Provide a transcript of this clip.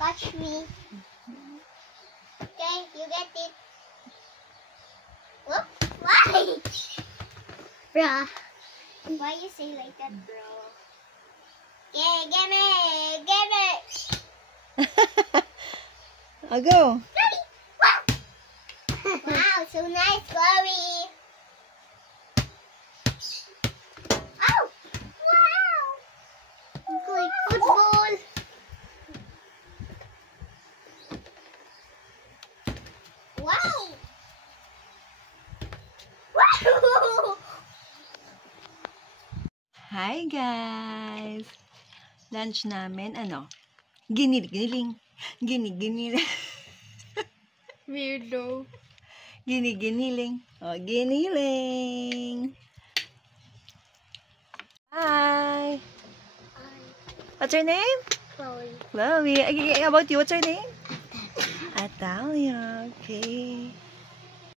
Catch me. Okay, you get it. Whoop! Why? Bruh. Why you say like that, bro? Yeah, give me! Give it! I'll go. Wow, so nice, Chloe. Oh! Wow! Good football. Wow! Wow! Hi guys! Lunch namin, ano? Ginigiling. Giniginiling. Weirdo. Giniginiling. Oh, giniling. Hi! What's your name? Chloe. Chloe. How about you? What's your name? Atalia. Okay.